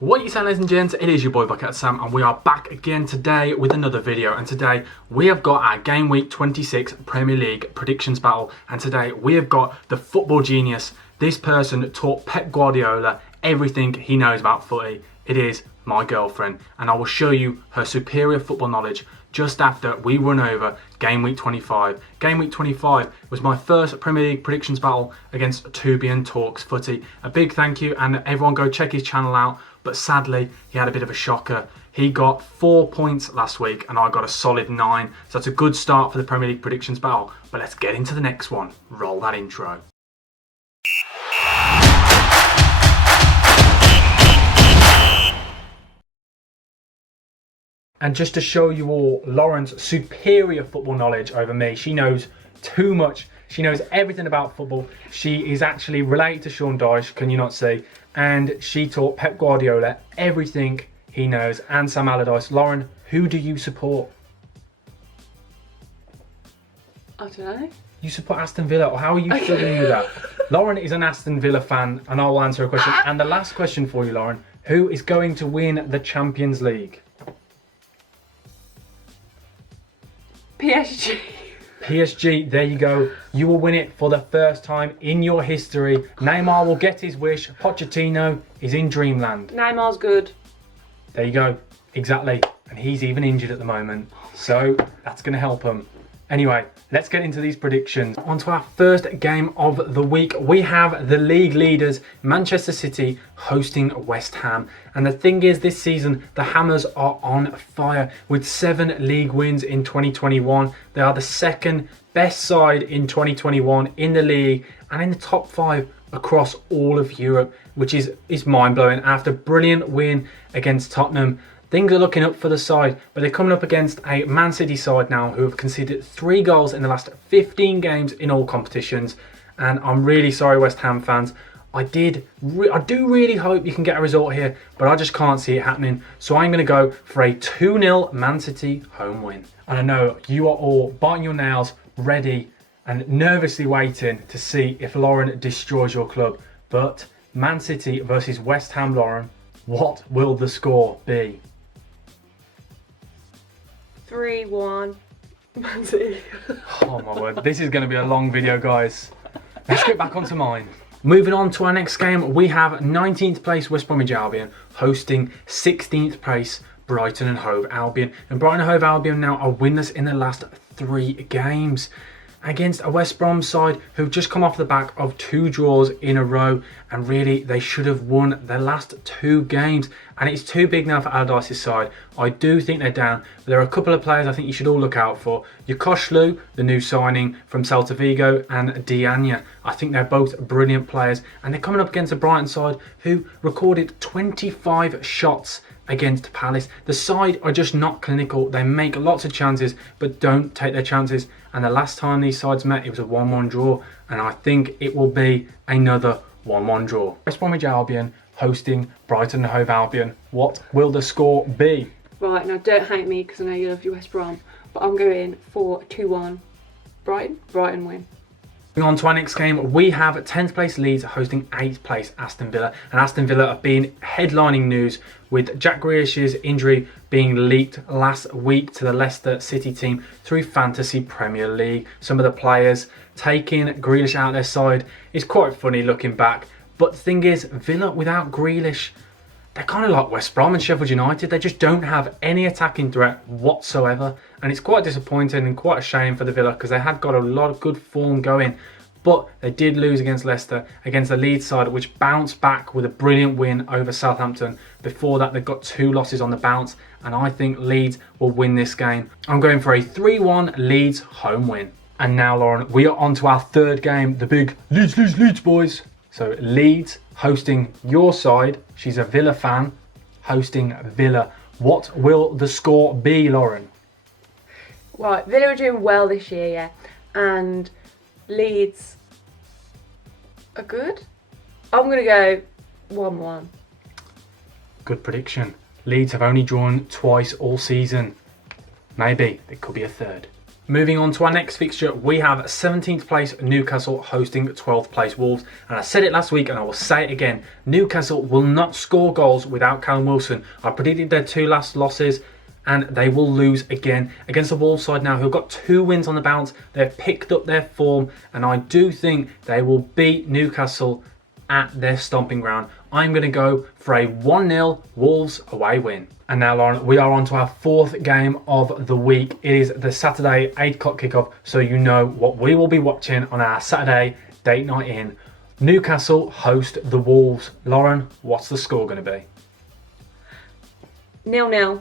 What you saying, ladies and gents? It is your boy BucketHatSam, and we are back again today with another video. And today we have got our Game Week 26 Premier League predictions battle. And today we have got the football genius. This person taught Pep Guardiola everything he knows about footy. It is my girlfriend, and I will show you her superior football knowledge just after we run over Game Week 25. Game Week 25 was my first Premier League predictions battle against Tubian Talks Footy. A big thank you, and everyone go check his channel out. But sadly, he had a bit of a shocker. He got 4 points last week and I got a solid 9. So that's a good start for the Premier League predictions battle. But let's get into the next one. Roll that intro. And just to show you all Lauren's superior football knowledge over me, she knows too much. She knows everything about football. She is actually related to Sean Dyche, can you not see? And she taught Pep Guardiola everything he knows, and Sam Allardyce. Lauren, who do you support? I don't know. You support Aston Villa, or how are you feeling with that? Lauren is an Aston Villa fan, and I'll answer a question. And the last question for you, Lauren, who is going to win the Champions League? PSG. PSG, there you go. You will win it for the first time in your history. Neymar will get his wish. Pochettino is in dreamland. Neymar's good. There you go. Exactly. And he's even injured at the moment. So that's going to help him. Anyway, let's get into these predictions. On to our first game of the week. We have the league leaders, Manchester City, hosting West Ham. And the thing is, this season, the Hammers are on fire with 7 league wins in 2021. They are the second best side in 2021 in the league and in the top 5 across all of Europe, which is mind-blowing. After a brilliant win against Tottenham, things are looking up for the side, but they're coming up against a Man City side now who have conceded 3 goals in the last 15 games in all competitions. And I'm really sorry, West Ham fans. I do really hope you can get a result here, but I just can't see it happening. So I'm going to go for a 2-0 Man City home win. And I know you are all biting your nails, ready and nervously waiting to see if Lauren destroys your club. But Man City versus West Ham, Lauren, what will the score be? 3-1. Man City. Oh my word, this is going to be a long video, guys. Let's get back onto mine. Moving on to our next game, we have 19th place West Bromwich Albion hosting 16th place Brighton and Hove Albion. And Brighton and Hove Albion now are winners in the last 3 games against a West Brom side who've just come off the back of 2 draws in a row, and really they should have won their last 2 games, and it's too big now for Allardyce's side. I do think they're down, but there are a couple of players I think you should all look out for. Yokoshlu, the new signing from Celta Vigo, and Dianya. I think they're both brilliant players, and they're coming up against a Brighton side who recorded 25 shots against Palace. The side are just not clinical. They make lots of chances but don't take their chances, and the last time these sides met it was a 1-1 draw, and I think it will be another 1-1 draw. West Bromwich Albion hosting Brighton and Hove Albion. What will the score be? Right, now don't hate me because I know you love your West Brom, but I'm going for 2-1. Brighton win. Moving on to our next game, we have 10th place Leeds hosting 8th place Aston Villa. And Aston Villa have been headlining news with Jack Grealish's injury being leaked last week to the Leicester City team through Fantasy Premier League. Some of the players taking Grealish out their side is quite funny looking back. But the thing is, Villa without Grealish, they're kind of like West Brom and Sheffield United. They just don't have any attacking threat whatsoever. And it's quite disappointing and quite a shame for the Villa because they had got a lot of good form going. But they did lose against Leicester, against the Leeds side, which bounced back with a brilliant win over Southampton. Before that, they've got 2 losses on the bounce. And I think Leeds will win this game. I'm going for a 3-1 Leeds home win. And now, Lauren, we are on to our third game. The big Leeds boys. So Leeds hosting your side. She's a Villa fan, hosting Villa. What will the score be, Lauren? Right, Villa are doing well this year, yeah. And Leeds are good. I'm going to go 1-1. Good prediction. Leeds have only drawn twice all season. Maybe it could be a third. Moving on to our next fixture, we have 17th place Newcastle hosting 12th place Wolves. And I said it last week and I will say it again, Newcastle will not score goals without Callum Wilson. I predicted their 2 last losses and they will lose again against the Wolves side now, who've got 2 wins on the bounce. They've picked up their form and I do think they will beat Newcastle at their stomping ground. I'm going to go for a 1-0 Wolves away win. And now, Lauren, we are on to our 4th game of the week. It is the Saturday 8 o'clock kickoff, so you know what we will be watching on our Saturday date night in. Newcastle host the Wolves. Lauren, what's the score going to be? 0-0.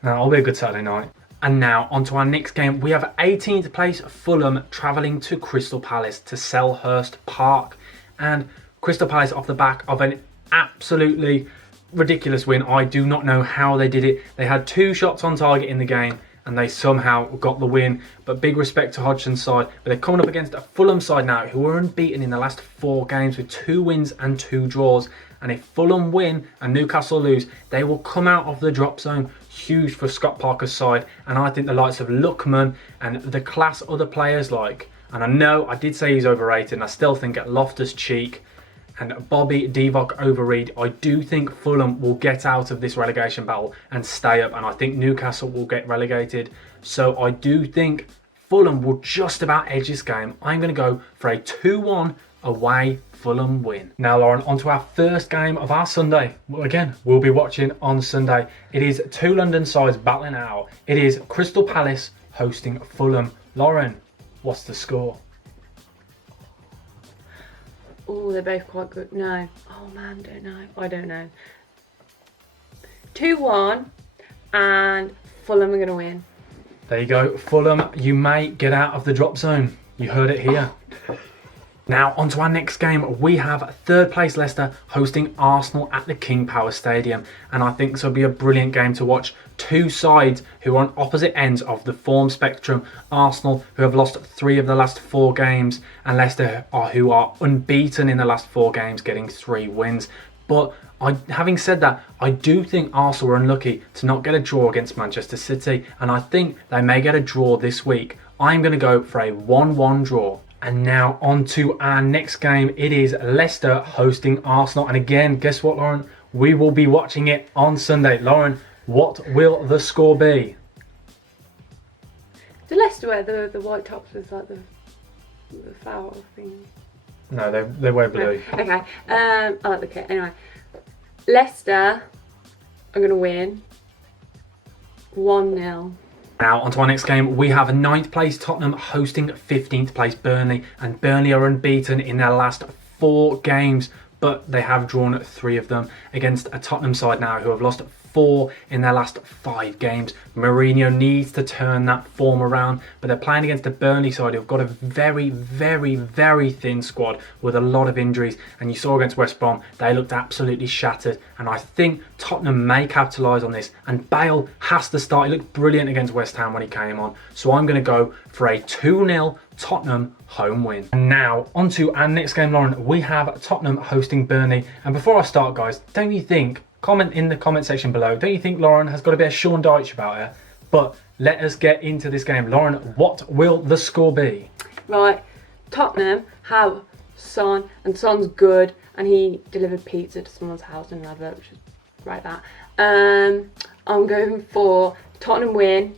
That'll be a good Saturday night. And now, on to our next game. We have 18th place Fulham travelling to Crystal Palace to Selhurst Park. And Crystal Palace off the back of an absolutely ridiculous win. I do not know how they did it. They had 2 shots on target in the game and they somehow got the win. But big respect to Hodgson's side. But they're coming up against a Fulham side now who are unbeaten in the last 4 games with 2 wins and 2 draws. And if Fulham win and Newcastle lose, they will come out of the drop zone. Huge for Scott Parker's side. And I think the likes of Lookman and the class other players like, and I know I did say he's overrated, and I still think at Loftus-Cheek and Bobby Divock overread, I do think Fulham will get out of this relegation battle and stay up, and I think Newcastle will get relegated. So I do think Fulham will just about edge this game. I'm going to go for a 2-1 away Fulham win. Now, Lauren, on to our first game of our Sunday. Well, again, we'll be watching on Sunday. It is 2 London sides battling out. It is Crystal Palace hosting Fulham. Lauren, what's the score? Oh, they're both quite good. No. Oh, man, don't know. I don't know. 2-1 and Fulham are going to win. There you go. Fulham, you may get out of the drop zone. You heard it here. Now, on to our next game. We have 3rd place Leicester hosting Arsenal at the King Power Stadium. And I think this will be a brilliant game to watch. 2 sides who are on opposite ends of the form spectrum. Arsenal, who have lost 3 of the last 4 games. And Leicester, who are unbeaten in the last 4 games, getting 3 wins. But having said that, I do think Arsenal were unlucky to not get a draw against Manchester City. And I think they may get a draw this week. I'm going to go for a 1-1 draw. And now on to our next game. It is Leicester hosting Arsenal. And again, guess what, Lauren? We will be watching it on Sunday. Lauren, what will the score be? Do Leicester wear the white tops with like the flower thing? No, they wear blue. No. Okay. I like the kit. Anyway, Leicester are going to win 1-0. Now, on to our next game. We have 9th place Tottenham hosting 15th place Burnley. And Burnley are unbeaten in their last 4 games. But they have drawn 3 of them against a Tottenham side now who have lost 4 in their last 5 games. Mourinho needs to turn that form around. But they're playing against a Burnley side who've got a very, very, very thin squad with a lot of injuries. And you saw against West Brom, they looked absolutely shattered. And I think Tottenham may capitalise on this. And Bale has to start. He looked brilliant against West Ham when he came on. So I'm going to go for a 2-0 Tottenham home win. And now, on to our next game, Lauren. We have Tottenham hosting Burnley. And before I start, guys, don't you think, comment in the comment section below, don't you think Lauren has got a bit of Sean Dyche about her? But let us get into this game. Lauren, what will the score be? Right, Tottenham have Son, and Son's good, and he delivered pizza to someone's house in an advert, which is right that. I'm going for Tottenham win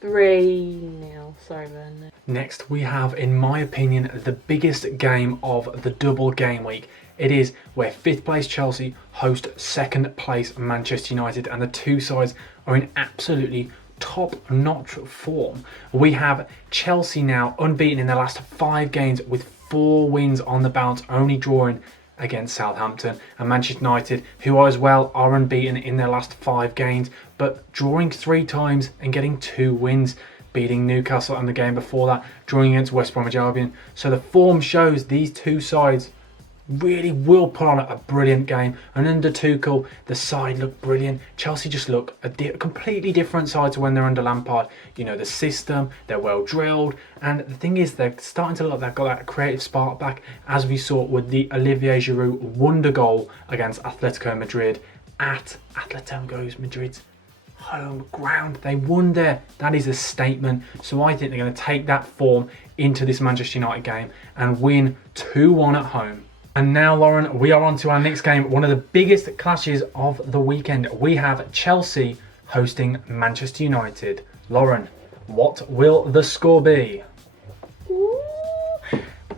3-0. Sorry, Burnley. Next, we have, in my opinion, the biggest game of the double game week. It is where 5th place Chelsea host 2nd place Manchester United, and the 2 sides are in absolutely top-notch form. We have Chelsea now unbeaten in their last 5 games with 4 wins on the bounce, only drawing against Southampton, and Manchester United, who as well are unbeaten in their last 5 games, but drawing 3 times and getting 2 wins, beating Newcastle and the game before that, drawing against West Bromwich Albion. So the form shows these 2 sides really will put on a brilliant game. And under Tuchel, the side look brilliant. Chelsea just look a completely different side to when they're under Lampard. You know, the system, they're well drilled. And the thing is, they're starting to look, they've got that creative spark back, as we saw with the Olivier Giroud wonder goal against Atletico Madrid at Atletico Madrid's home ground. They won there. That is a statement. So I think they're going to take that form into this Manchester United game and win 2-1 at home. And now, Lauren, we are on to our next game. One of the biggest clashes of the weekend. We have Chelsea hosting Manchester United. Lauren, what will the score be? Ooh.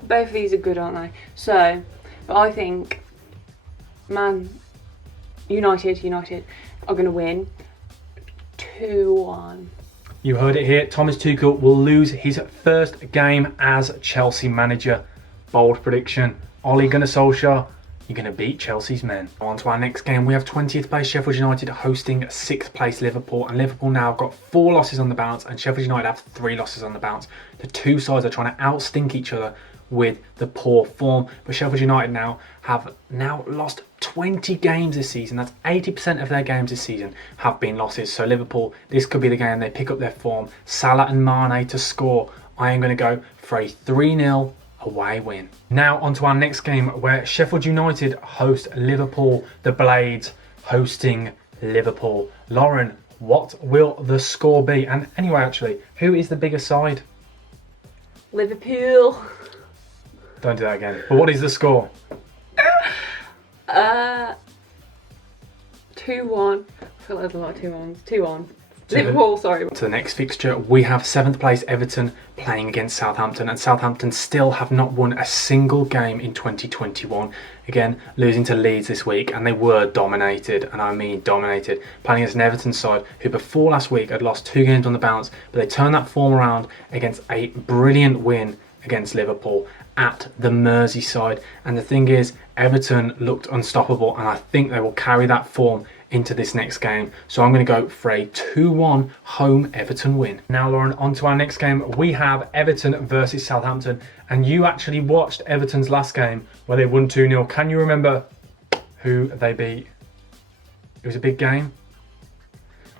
Both of these are good, aren't they? So, but I think United are going to win 2-1. You heard it here. Thomas Tuchel will lose his first game as Chelsea manager. Bold prediction. Ole Gunnar Solskjaer, you're going to beat Chelsea's men. On to our next game. We have 20th place Sheffield United hosting 6th place Liverpool. And Liverpool now have got 4 losses on the bounce and Sheffield United have 3 losses on the bounce. The two sides are trying to outstink each other with the poor form. But Sheffield United have lost 20 games this season. That's 80% of their games this season have been losses. So Liverpool, this could be the game they pick up their form. Salah and Mane to score. I am going to go for a 3-0 away win. Now on to our next game where Sheffield United host Liverpool. The Blades hosting Liverpool. Lauren, what will the score be? And anyway, actually, who is the bigger side? Liverpool. Don't do that again. But what is the score? 2-1. I feel like there's a lot of 2-1s. 2-1. Liverpool, sorry. To the next fixture, we have 7th place Everton playing against Southampton, and Southampton still have not won a single game in 2021. Again, losing to Leeds this week, and they were dominated, and I mean dominated, playing against an Everton side who before last week had lost 2 games on the bounce, but they turned that form around against a brilliant win against Liverpool at the Merseyside. And the thing is, Everton looked unstoppable, and I think they will carry that form into this next game. So I'm going to go for a 2-1 home Everton win. Now, Lauren, on to our next game. We have Everton versus Southampton, and you actually watched Everton's last game where they won 2-0. Can you remember who they beat? It was a big game.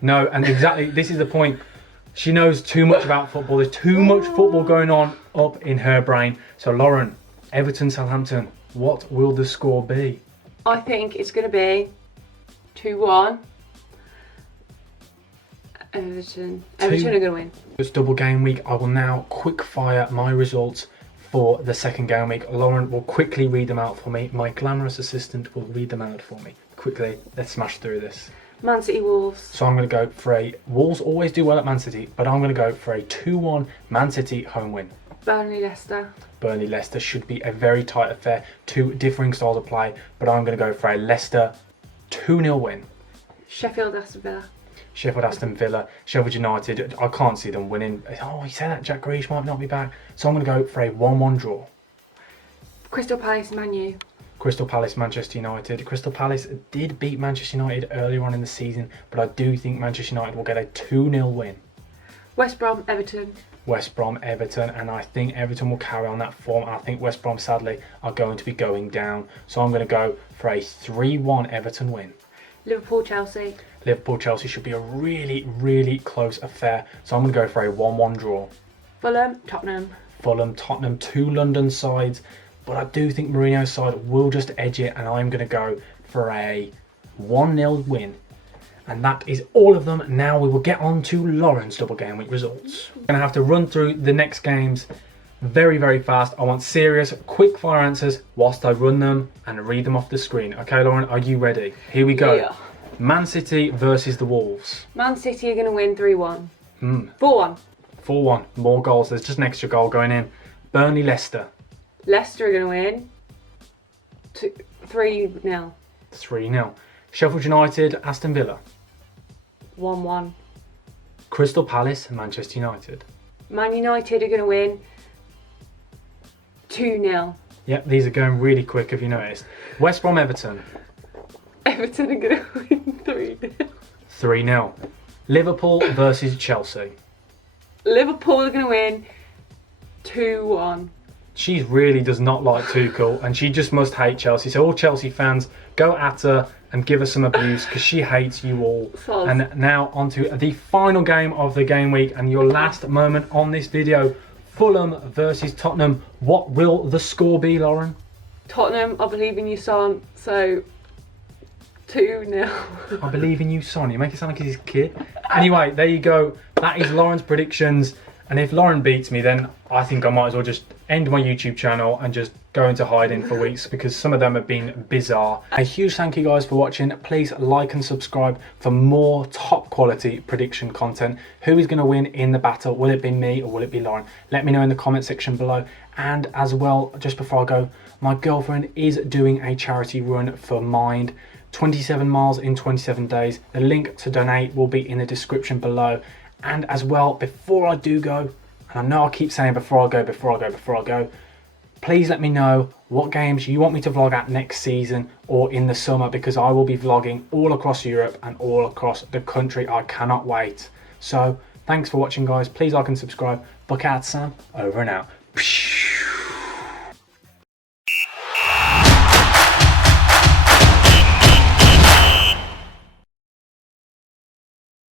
No, and exactly, this is the point. She knows too much about football. There's too much football going on up in her brain. So, Lauren, Everton, Southampton, what will the score be? I think it's going to be 2-1. Everton are going to win. It's double game week. I will now quick fire my results for the second game week. Lauren will quickly read them out for me. My glamorous assistant will read them out for me. Quickly, let's smash through this. Man City, Wolves. So I'm going to go for a... Wolves always do well at Man City, but I'm going to go for a 2-1 Man City home win. Burnley, Leicester. Burnley, Leicester should be a very tight affair. 2 differing styles of play, but I'm going to go for a Leicester 2-0 win. Sheffield, Aston Villa. Sheffield, Aston Villa. Sheffield United, I can't see them winning. Oh, you say that, Jack Grealish might not be back. So I'm going to go for a 1-1 draw. Crystal Palace, Man U. Crystal Palace, Manchester United. Crystal Palace did beat Manchester United earlier on in the season, but I do think Manchester United will get a 2-0 win. West Brom, Everton. West Brom, Everton, and I think Everton will carry on that form. I think West Brom, sadly, are going to be going down. So I'm going to go for a 3-1 Everton win. Liverpool, Chelsea. Liverpool, Chelsea should be a really, really close affair. So I'm going to go for a 1-1 draw. Fulham, Tottenham. Fulham, Tottenham, 2 London sides. But I do think Mourinho's side will just edge it, and I'm going to go for a 1-0 win. And that is all of them. Now we will get on to Lauren's double game week results. I'm going to have to run through the next games very, very fast. I want serious, quick fire answers whilst I run them and read them off the screen. Okay, Lauren, are you ready? Here we go. Yeah. Man City versus the Wolves. Man City are going to win 3-1. 4-1. 4-1. More goals. There's just an extra goal going in. Burnley, Leicester. Leicester are going to win 3-0. 3-0. Sheffield United, Aston Villa. 1-1. Crystal Palace, Manchester United. Man United are going to win 2-0. Yep, these are going really quick, have you noticed? West Brom, Everton. Everton are going to win 3-0. 3-0. Liverpool versus Chelsea. Liverpool are going to win 2-1. She really does not like Tuchel, and she just must hate Chelsea. So all Chelsea fans, go at her and give her some abuse because she hates you all. Soz. And now on to the final game of the game week and your last moment on this video. Fulham versus Tottenham. What will the score be, Lauren? Tottenham, I believe in you, son. So 2-0. I believe in you, Son. You make it sound like he's a kid. Anyway, there you go. That is Lauren's predictions. And if Lauren beats me, then I think I might as well just end my YouTube channel and just go into hiding for weeks because some of them have been bizarre. A huge thank you guys for watching. Please like and subscribe for more top quality prediction content. Who is going to win in the battle? Will it be me or will it be Lauren? Let me know in the comment section below. And as well, just before I go, my girlfriend is doing a charity run for Mind. 27 miles in 27 days. The link to donate will be in the description below. And as well, before I do go, and I know I keep saying before I go, please let me know what games you want me to vlog at next season or in the summer, because I will be vlogging all across Europe and all across the country. I cannot wait. So thanks for watching, guys. Please like and subscribe. BucketHatSam, over and out.